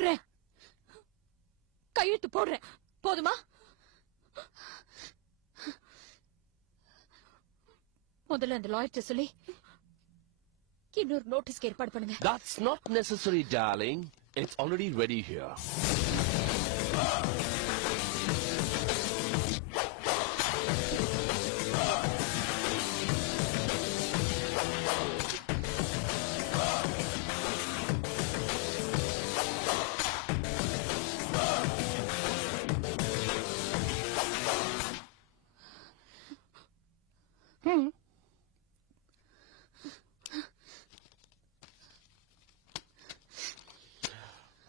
போடுறேன், கையெழுத்து போடுறேன். போதுமா? முதல்ல அந்த லாயர்ட்ட சொல்லி இன்னொரு நோட்டீஸ்க்கு ஏற்பாடு பண்ணுங்க. That's not necessary, darling. It's already ready here.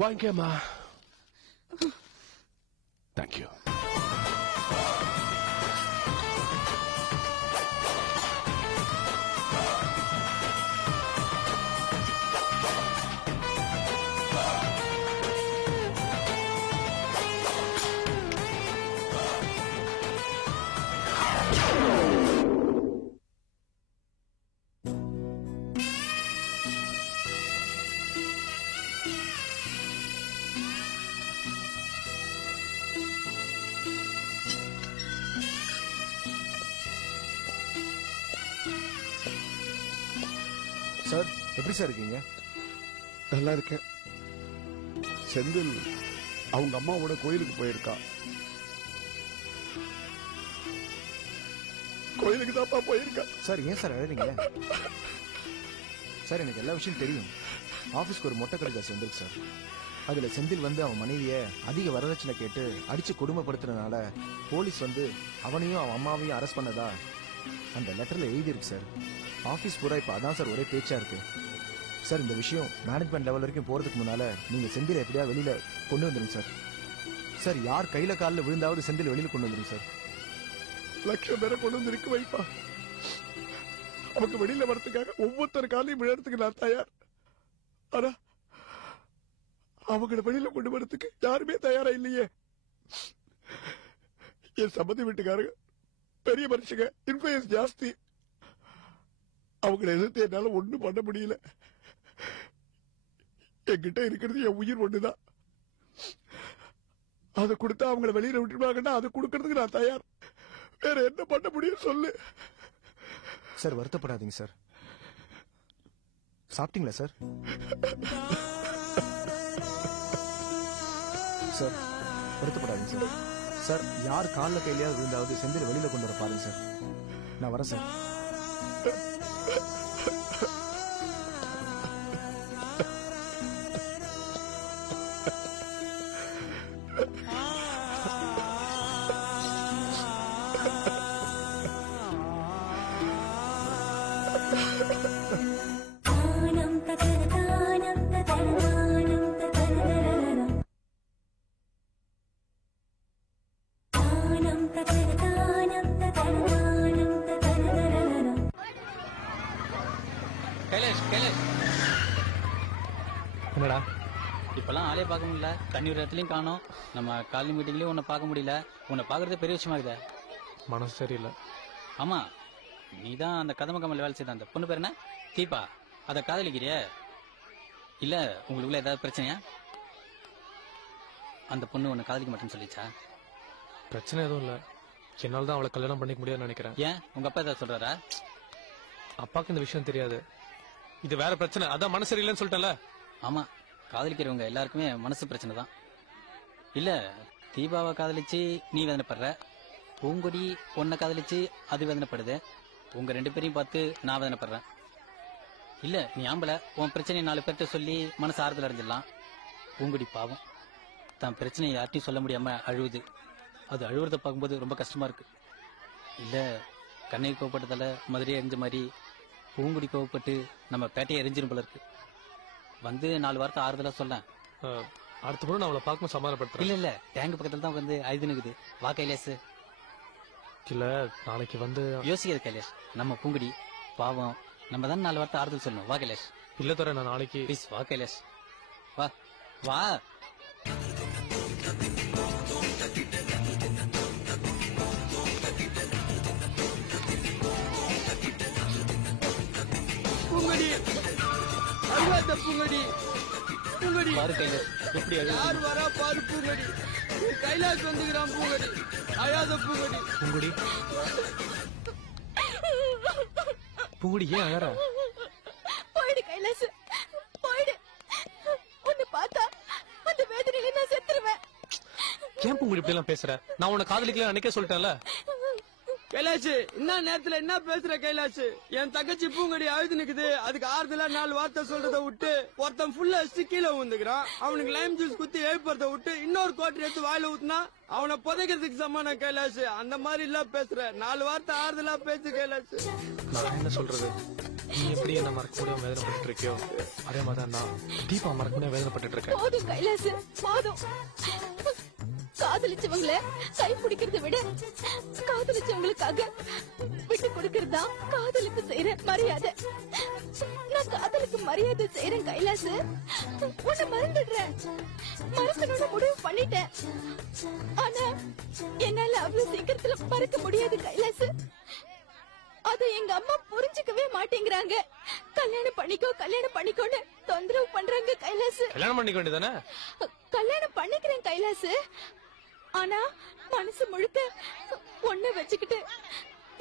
வாங்கம்மா. Thank you. சார், எப்படி சார் இருக்கீங்க? நல்லா இருக்கேன். செந்தில் அவங்க அம்மாவோட கோயிலுக்கு போயிருக்கா. கோயிலுக்கு தான்ப்பா போயிருக்கா. சார், ஏன் சார் அழறீங்க? சார், எனக்கு எல்லா விஷயம் தெரியும். ஆபீஸ்க்கு ஒரு மொட்டை கடிதாசி வந்திருக்கு சார். அதுல செந்தில் வந்து அவன் மனைவிய அதிக வரதட்சணை கேட்டு அடிச்சு கொடுமைப்படுத்துறதுனால போலீஸ் வந்து அவனையும் அவன் அம்மாவையும் அரெஸ்ட் பண்ணதா அந்த லெட்டர்ல எழுதியிருக்கு சார். ஆபீஸ் பூரா இப்ப அதான் சார் ஒரே பேச்சா இருக்கு. சார், இந்த விஷயம் மேனேஜ்மெண்ட் லெவல் வரைக்கும் போறதுக்கு முன்னால நீங்க செந்தில் எப்படியா வெளியில கொண்டு வந்துருங்க சார். சார், யார் கையில காலில் விழுந்தாவது செந்தில் வெளியில கொண்டு வந்துருங்க சார். லட்சம் பேரை கொண்டு வந்து நிக்க வைப்பா. அவங்க வெளியில வரதுக்காக ஒவ்வொருத்தர் காலையும் விழறதுக்கு நான் தயார். ஆனா அவங்கள வெளியில கொண்டு வரதுக்கு யாருமே தயாரா இல்லையே. என் சம்மதி வீட்டுக்காரங்க பெரிய மனுஷங்க, இன்ஃபுளுயன்ஸ் ஜாஸ்தி. அவங்களை எதிர்த்து என்னால ஒண்ணும் பண்ண முடியல. என்கிட்ட இருக்கிறது என் உயிர் ஒண்ணுதான். அதை கொடுத்தா அவங்களை வெளியில விட்டுருவாங்கன்னா அதை கொடுக்கறதுக்கு நான் தயார். வேற என்ன பண்ண முடியும் சொல்லு. சார், வருத்தப்படாதீங்க சார். சாப்பிட்டீங்களா சார்? சார், வருத்தப்படாதீங்க சார். சார், யார் காலில் கையிலையாவது விழுந்தாவது செந்தில் வெளியில கொண்டு வர பாருங்க சார். நான் வரேன் சார். என்னடா இப்பெல்லாம் ஆளே பார்க்க முடியல, தண்ணி ஒரு இடத்துலயும் காணோம். நம்ம காலனி மீட்டிங்லயும் உன்னை பார்க்க முடியல. உன்னை பாக்குறதே பெரிய விஷயமா இருக்குதா? மனசு சரியில்லை. ஆமா, நீதான் அந்த கதம கமல் வேலை செய்த அந்த பொண்ணு பேர் என்ன, தீபா, அத காதலிக்கிறிய? இல்ல உங்களுக்குள்ள ஏதாவது பிரச்சனையா? அந்த பொண்ணு உன்னை காதலிக்க மாட்டேன்னு சொல்லிச்சா? பிரச்சனை எதுவும் இல்ல, என்னால தான் அவளை கல்யாணம் பண்ணிக்க முடியாதுன்னு நினைக்கிறேன். ஏன், உங்க அப்பா ஏதாவது சொல்றாரா? அப்பாக்கு இந்த விஷயம் தெரியாது. இது வேற பிரச்சனை, அதான் மனசு சரியில்லைன்னு சொல்லிட்டல. ஆமா, காதலிக்கிறவங்க எல்லாருக்குமே மனசு பிரச்சனை தான். இல்ல தீபாவை காதலிச்சு நீ வேதனைப்படுற, பூங்கொடி பொண்ணை காதலிச்சு அது வேதனைப்படுது. உங்க ரெண்டு பேரையும் பார்த்து நான் வேதனைப்படுறேன். இல்ல நீ ஆம்பளை, உன் பிரச்சனையை 4 பேர்கிட்ட சொல்லி மனசு ஆறுதல் அடைஞ்சிடலாம். பூங்கொடி பாவம், தான் பிரச்சனையை யார்ட்டையும் சொல்ல முடியாம அழுவுது. அது அழுவுறத பார்க்கும்போது ரொம்ப கஷ்டமா இருக்கு. இல்ல கண்ணை கோவப்பட்டதால மதுரையை எரிஞ்ச மாதிரி பூங்குடி கோவப்பட்டு நம்ம பேட்டையை எரிஞ்சிரும் போல இருக்கு. வந்து 4 வார்த்தை ஆறுதலா சொல்ல. அடுத்த பொண்ணு நான் அவளை பார்க்கும் சமாதானப்படுத்துறேன். இல்ல இல்ல, டேங்க் பக்கத்துல தான் வந்து அழுதுனுக்குது. வா கைலாஸ். இல்ல நாளைக்கு வந்து யோசிக்காது கைலாஷ், நம்ம பூங்குடி பாவம், நம்ம தான் 4 வார்த்தை ஆறுதல் சொல்லணும். வா கைலாஷ். இல்ல தர, நான் நாளைக்கு ப்ளீஸ் வா கைலாஷ், வா வா. பூங்குடி, அழுவாத பூங்குடி, பூங்குடி. பாரு கைலாஷ், எப்படி அது? யார் வரா பாரு பூங்கடி, கைலாஷ் வந்துக்கிறான் பூங்கடி, அழாத பூங்கடி. பூங்குடி பூங்குடி ஏன் அழற? போயிடு கைலாசு, போயிடு. உன்னை பார்த்தா அந்த வேதனையில நான் செத்துருவேன். ஏன் பூங்குடி இப்படி எல்லாம் பேசுற? நான் உன்னை காதலிக்கல அன்னைக்கே சொல்லிட்டேன்ல. கைலாஷ், என்ன நேரத்துல என்ன பேசுற கைலாஷ்? என் தங்கச்சி பூங்கடி அழுது நிக்குது, அதுக்கு ஆறுதலா 4 வார்த்தை சொல்றத விட்டு ஒருத்தன் ஃபுல்லா கீழே ஊந்துக்கிறான். அவனுக்கு லைம் ஜூஸ் குத்தி எழுப்புறத விட்டு இன்னொரு கோட்டை எடுத்து வாயில ஊத்துனா அவனை புதைக்கிறதுக்கு சமான கைலாஷ். அந்த மாதிரி இல்ல பேசுற, 4 வார்த்தை ஆறுதலா பேசு கைலாஷ். நான் என்ன சொல்றது? நீ எப்படி என்ன மறக்க முடியாம வேதனைப்பட்டு இருக்கியோ அதே மாதிரி நான் தீபா மறக்க முடியாம வேதனைப்பட்டு இருக்கேன். போதும் கைலாசு, போதும். காதலிச்சவங்கள கை பிடிக்கிறத விட காதலிச்சவங்களுக்காக விட்டு கொடுக்கறதா காதலுக்கு செய்யற மரியாதை. நான் காதலுக்கு மரியாதை செய்யறேன் கைலாசு. உன்னை மறந்துடுறேன், மறக்கணும்னு முடிவு பண்ணிட்டேன். ஆனா என்னால அவ்வளவு சீக்கிரத்துல மறக்க முடியாது கைலாசு. அத எங்க அம்மா புரிஞ்சுக்கவே மாட்டேங்கிறாங்க. கல்யாணம் பண்ணிக்கோ கல்யாணம் பண்ணிக்கோன்னு தொந்தரவு பண்றாங்க கைலாசு. கல்யாணம் பண்ணிக்க வேண்டியதானே? கல்யாணம் பண்ணிக்கிறேன் கைலாசு. ஆனா மனசு முழுக்க ஒன்ன வச்சுக்கிட்டு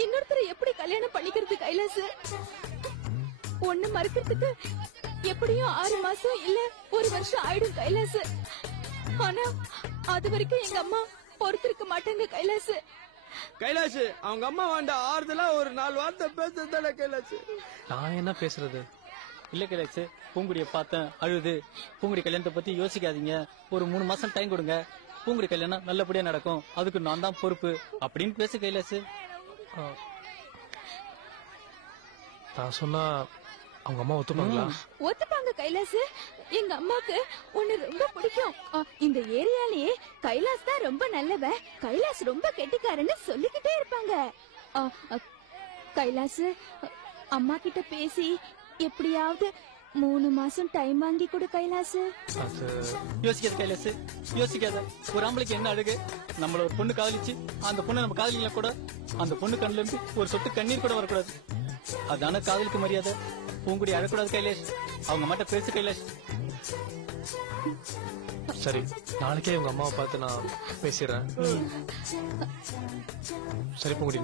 இன்னொருத்தரை எப்படி கல்யாணம் பண்ணிக்கிறது கைலாசு? ஒண்ணு மறுக்கிறதுக்கு எப்படியும் 6 மாசம் இல்ல 1 வருஷம் ஆயிடும் கைலாசு. ஆனா அது வரைக்கும் எங்க அம்மா பொறுத்திருக்க மாட்டாங்க கைலாசு. கைலாஷ், அவங்க அம்மா வேண்ட ஆறுதலா ஒரு 4 வார்த்தை பேசுறதானே கைலாஷ். நான் என்ன பேசுறது? இல்ல கைலாஷ், பூங்குடியை பார்த்தேன் அழுது. பூங்குடி கல்யாணத்தை பத்தி யோசிக்காதீங்க, ஒரு 3 மாசம் டைம் கொடுங்க, பூங்குடி கல்யாணம் நல்லபடியா நடக்கும், அதுக்கு நான் தான் பொறுப்பு அப்படின்னு பேசு கைலாஷ். நான் சொன்னா அவங்க அம்மா ஒத்துப்பாங்களா? ஒத்துப்பாங்க கைலாசு. எங்க அம்மாக்கு உன்னை ரொம்ப பிடிக்கும். இந்த ஏரியாலயே கைலாஸ் தான் ரொம்ப நல்லவ, கைலாஸ் ரொம்ப கெட்டிக்காரன்னு சொல்லிக்கிட்டே இருப்பாங்க. கைலாசு, அம்மா கிட்ட பேசி எப்படியாவது 3 மாசம் டைம் வாங்கி கொடு கைலாசு. அது யோசிக்காத கைலாஷ், யோசிக்காத. ஒரு ஆம்பளைக்கு என்ன அழகு? நம்மள ஒரு பொண்ணு காதலிச்சு அந்த பொண்ணு நம்ம காதலிக்கலாம் கூட அந்த பொண்ணு கண்ணுல இருந்து ஒரு சொட்டு கண்ணீர் கூட வரக்கூடாது. அதான காதலுக்கு மரியாதை. பூங்குடி அழக்கூடாது கைலாஷ், அவங்க மட்டும் பேசு கைலாஷ். சரி, நாளைக்கே உங்க அம்மாவை பார்த்து நான் பேசிடுறேன். சரி பூங்குடி,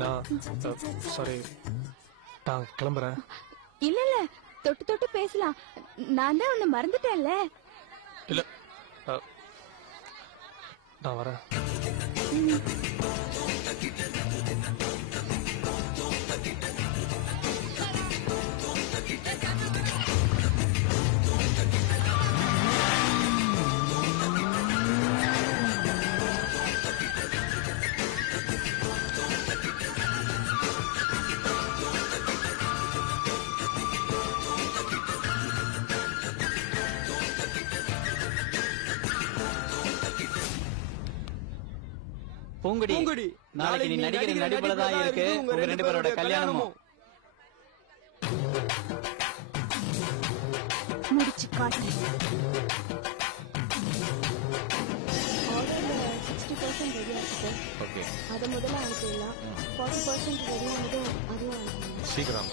சாரி, நான் கிளம்புறேன். இல்ல இல்ல, தொட்டு தொட்டு பேசலாம். நான் தான் உன்னை மறந்துட்டேன்ல. இல்ல, நான் வரேன். பூங்குடி, பூங்குடி, நாளைக்கு நீ நடிக்கிற நடிப்புல தான் இருக்கு உங்க 2 பேரோட கல்யாணமும். முடிச்சு காட்டு. 60% ரெடியா இருக்கு. Okay. அத முதல்ல அனுப்பிடலாம். 40% ரெடி ஆனதும் அதுவும் அனுப்பிடலாம். சீக்கிரம்.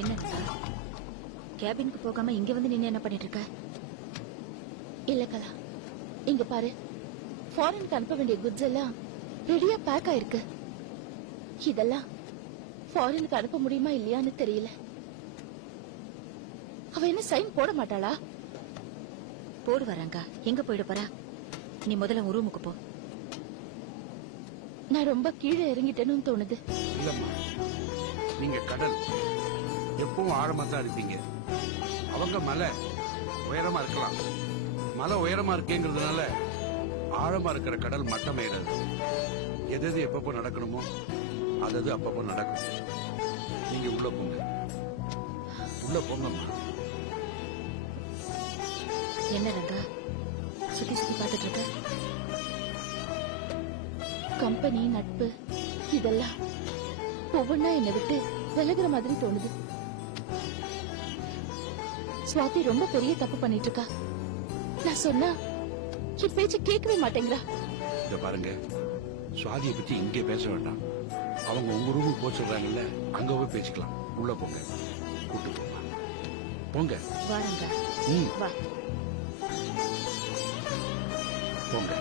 என்ன கேபினுக்கு போகாம இங்க வந்து நின்னு என்ன பண்ணிட்டு இருக்க? இல்ல கலா, இங்க பாரு, ஃபாரினுக்கு அனுப்ப வேண்டிய குட்ஸ் எல்லாம் ரெடியா பேக் ஆயிருக்கு. இதெல்லாம் ஃபாரினுக்கு அனுப்ப முடியுமா இல்லையான்னு தெரியல. அவ என்ன சைன் போட மாட்டாளா? போடு வராங்க. எங்க போயிட போறா? நீ முதல்ல உன் ரூமுக்கு போ. நான் ரொம்ப கீழே இறங்கிட்டேன்னு தோணுது. இல்லம்மா, நீங்க கடல் எப்பவும் ஆழமா தான் இருப்பீங்க. அவங்க மலை உயரமா இருக்கலாம். மலை உயரமா இருக்கேங்கிறதுனால ஆழமா இருக்கிற கடல் மட்டமேறாது. எது எது எப்பப்போ நடக்கணுமோ அது அப்பப்போ நடக்கும். நீங்க உள்ள போங்க, உள்ள போங்கம்மா. என்ன ரங்கா சுத்தி சுத்தி பார்த்துட்டு இருக்க? கம்பெனி, நட்பு இதெல்லாம் ஒவ்வொன்னா என்னை விட்டு விலகுற மாதிரி தோணுது. சுவாதி ரொம்ப பெரிய தப்பு பண்ணிட்டு இருக்கா. நான் சொன்னா என் பேச்சு கேட்கவே மாட்டேங்கிறா. இத பாருங்க, சுவாதியை பத்தி இங்கே பேச வேண்டாம். அவங்க உங்க ரூமுக்கு போக சொல்றாங்கல்ல, அங்க போய் பேசிக்கலாம். உள்ள போங்க, கூட்டு போங்க. போங்க. வாரங்க. வா. போங்க.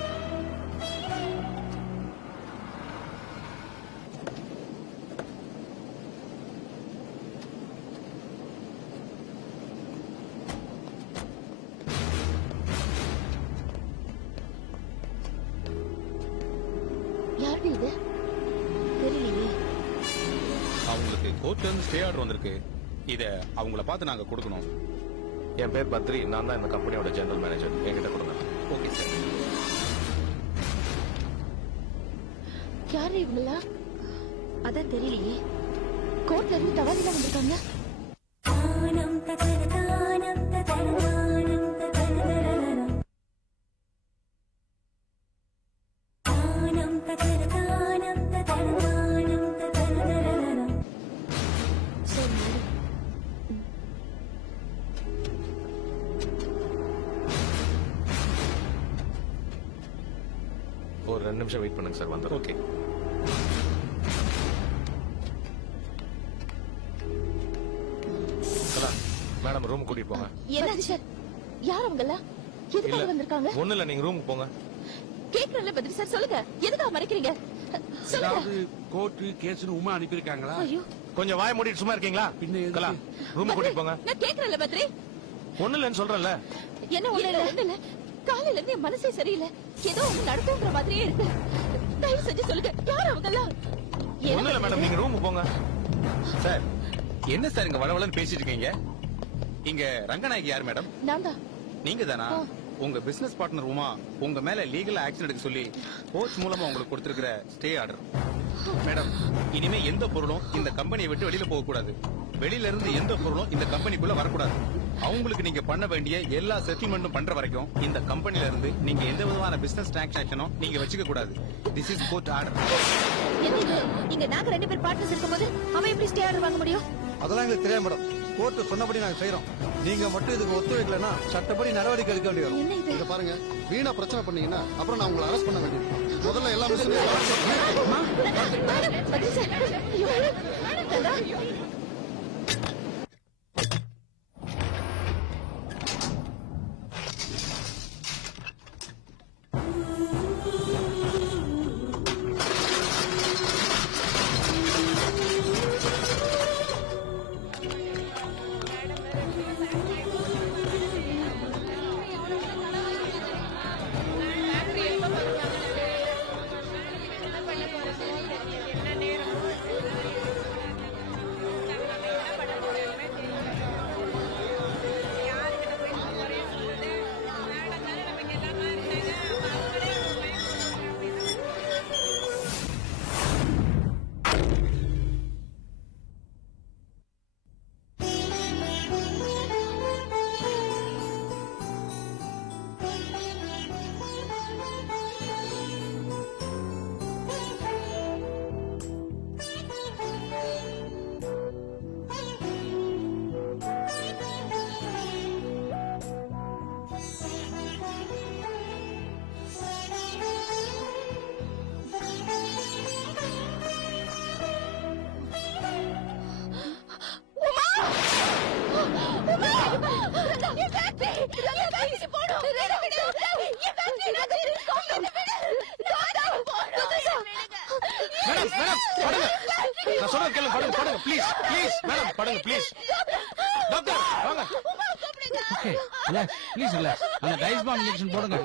யாரு இது? தெரியலையே. அவங்களுக்கு கோர்ட்ல இருந்து ஸ்டே ஆர்டர் வந்திருக்கு. இத அவங்கள பார்த்து நாங்க கொடுக்கணும். என் பேர் பத்ரி, நான் தான் இந்த கம்பெனியோட ஜெனரல் மேனேஜர். என்கிட்ட கொடுங்க. Okay sir. யாரு இவங்களா? அதான் தெரியலையே. கோர்ட்ல இருந்து தவாதில வந்திருக்காங்க. ஒரு 2 நிமிஷம் வெயிட் பண்ணுங்க சார். வந்து ஓகே. மேடம் ரூம் கூட்டிட்டு போங்க. என்னாச்சு சார்? யார் அவங்களா? எதுக்காக வந்திருக்காங்க? ஒண்ணு இல்ல, நீங்க ரூமுக்கு போங்க. கேக்குறல பத்ரி சார், சொல்லுங்க. எதுக்காக மறைக்கிறீங்க? சொல்லுங்க. அதாவது கோர்ட்டு கேஸ்னு உமா அனுப்பியிருக்காங்களா? ஐயோ, கொஞ்சம் வாய் மூடிட்டு சும்மா இருக்கீங்களா? பின்ன கலா, ரூம் கூட்டிட்டு போங்க. நான் கேக்குறல பத்ரி. ஒண்ணு இல்லன்னு சொல்றேன்ல. என்ன ஒண்ணு இல்ல? காலையில இருந்து என் மனசே சரியில்லை. ஏதோ ஒண்ணு நடக்கும்ன்ற மாதிரியே இருக்கு. தயவு செஞ்சு சொல்லுங்க, யார் அவங்களா? ஒண்ணு இல்ல மேடம், நீங்க ரூமுக்கு போங்க. சார், என்ன சார் இங்க வளவளன்னு பேசிட்டு இருக்கீங்க? இங்க ரங்கநாயகி யார் மேடம்? நான் தான். நீங்க தானா? உங்க பிசினஸ் பார்ட்னர் உமா உங்க மேல லீகல் ஆக்ஷன் எடுக்க சொல்லி கோர்ட் மூலமா உங்களுக்கு கொடுத்திருக்கிற ஸ்டே ஆர்டர். மேடம், இனிமே எந்த பொருளும் இந்த கம்பெனியை விட்டு வெளியில போக கூடாது. வெளியில இருந்து எந்த பொருளும் இந்த கம்பெனிக்குள்ள வரக்கூடாது. அவங்களுக்கு நீங்க பண்ண வேண்டிய எல்லா செட்டில்மெண்ட்டும் பண்ற வரைக்கும் இந்த கம்பெனில இருந்து நீங்க எந்த விதமான பிசினஸ் டிரான்சாக்சனும் நீங்க வச்சுக்க கூடாது. This is court order. இங்க நாங்க 2 பேர் பார்ட்னர்ஸ் இருக்கும்போது அவன் எப்படி ஸ்டே ஆர்டர் வாங்க முடியும்? அதெல்லாம் எங்களுக்கு தெரியாது மேடம். கோர்ட்டு சொன்னபடி நாங்க செய்யறோம். நீங்க மட்டும் இதுக்கு ஒத்துழைக்கலன்னா சட்டப்படி நடவடிக்கை எடுக்க வேண்டிய வரும். இங்க பாருங்க, வீணா பிரச்சனை பண்ணீங்கன்னா அப்புறம் நான் உங்களை அரெஸ்ட் பண்ண வேண்டியது. முதல்ல எல்லாமே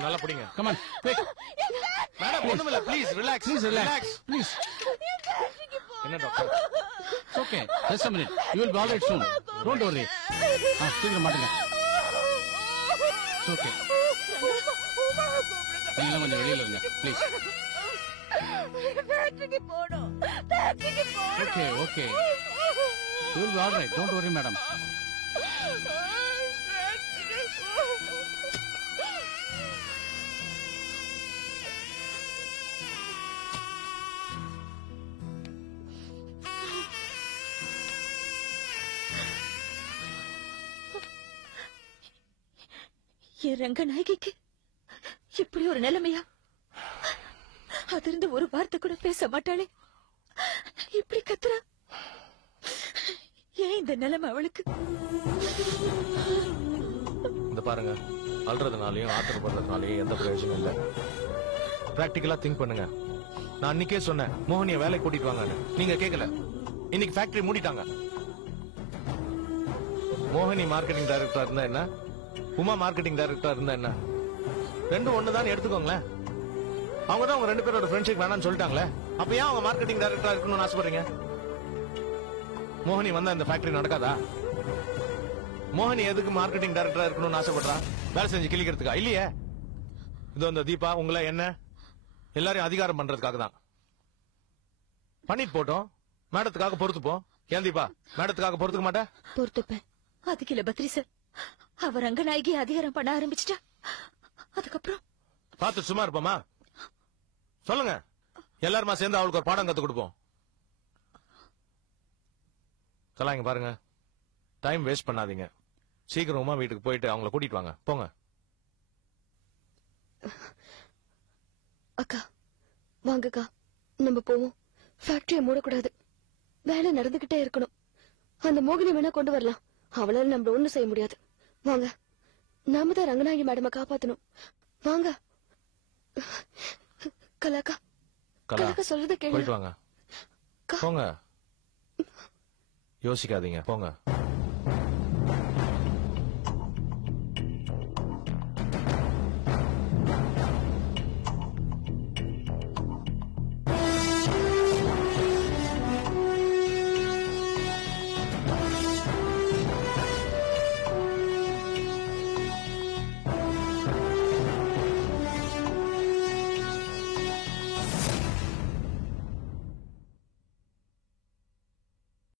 நல்லா பிடிங்க. Come on, quick. மேடம் ஒண்ணுமில்ல, ப்ளீஸ் ரிலாக்ஸ். ப்ளீஸ். என்ன doctor? Okay, just a minute. You will be all right soon. Don't worry. சீக்கிரம் மாட்டுங்க. ஓகே, நீங்களும் கொஞ்சம் வெளியில இருங்க please. Okay okay, you will be all right. Don't worry madam. ரங்கநாயகிக்கு இப்படி ஒரு நிலைமையா? அதிலிருந்து ஒரு வார்த்தை கூட பேச மாட்டாளே. இப்படி கத்துறா. ஏன் இந்த நிலைமை அவளுக்கு? இந்த பாருங்க, அல்றதுனாலயும் ஆத்திரப்படுறதுனாலயும் எந்த பிரயோஜனம் இல்ல. பிராக்டிகலா திங்க் பண்ணுங்க. நான் அன்னைக்கே சொன்னேன் மோகனிய வேலை கூட்டிட்டு வாங்க, நீங்க கேட்கல. இன்னைக்கு ஃபேக்டரி மூடிட்டாங்க. மோகனி மார்க்கெட்டிங் டைரக்டரா இருந்தா என்ன, உமா மார்க்கெட்டிங் டைரக்டரா இருந்தா என்ன, ரெண்டும் ஒண்ணுதான் எடுத்துக்கோங்களேன். அவங்க தான் அவங்க 2 பேரோட ஃப்ரெண்ட்ஷிப் வேணாம்னு சொல்லிட்டாங்களே. அப்ப ஏன் அவங்க மார்க்கெட்டிங் டைரக்டரா இருக்கணும்னு ஆசைப்படுறீங்க? மோகனி வந்தா இந்த ஃபேக்டரி நடக்காதா? மோகனி எதுக்கு மார்க்கெட்டிங் டைரக்டரா இருக்கணும்னு ஆசைப்படுறா? வேலை செஞ்சு கிளிக்கிறதுக்கா? இல்லையே. இதோ இந்த தீபா உங்களை என்ன எல்லாரையும் அதிகாரம் பண்றதுக்காக தான். பண்ணிட்டு போட்டோம், மேடத்துக்காக பொறுத்துப்போம். ஏன் தீபா மேடத்துக்காக பொறுத்துக்க மாட்டேன்? பொறுத்துப்பேன். அதுக்கு இல்ல பத்ரி சார், அவர் ரங்கநாயகி அதிகாரம் பண்ண ஆரம்பிச்சுட்டா அதுக்கப்புறம் பார்த்து சும்மா இருப்போமா? சொல்லுங்க, எல்லாருமா சேர்ந்து அவளுக்கு ஒரு பாடம் கத்து கொடுப்போம். கலாங்க பாருங்க, டைம் வேஸ்ட் பண்ணாதீங்க. சீக்கிரமா வீட்டுக்கு போயிட்டு அவங்கள கூட்டிட்டு வாங்க. போங்க. அக்கா வாங்கக்கா, நம்ம போவோம். ஃபேக்டரியை மூடக்கூடாது, வேலை நடந்துகிட்டே இருக்கணும். அந்த மோகினி வேணா கொண்டு வரலாம், அவளால நம்ம ஒண்ணும் செய்ய முடியாது. வாங்க, நாம தான் ரங்கநாயகி மேடமை காப்பாத்தணும். வாங்க கலாக்கா, கலாக்கா சொல்றத கேளு. போயிட்டு வாங்க. போங்க, யோசிக்காதீங்க, போங்க.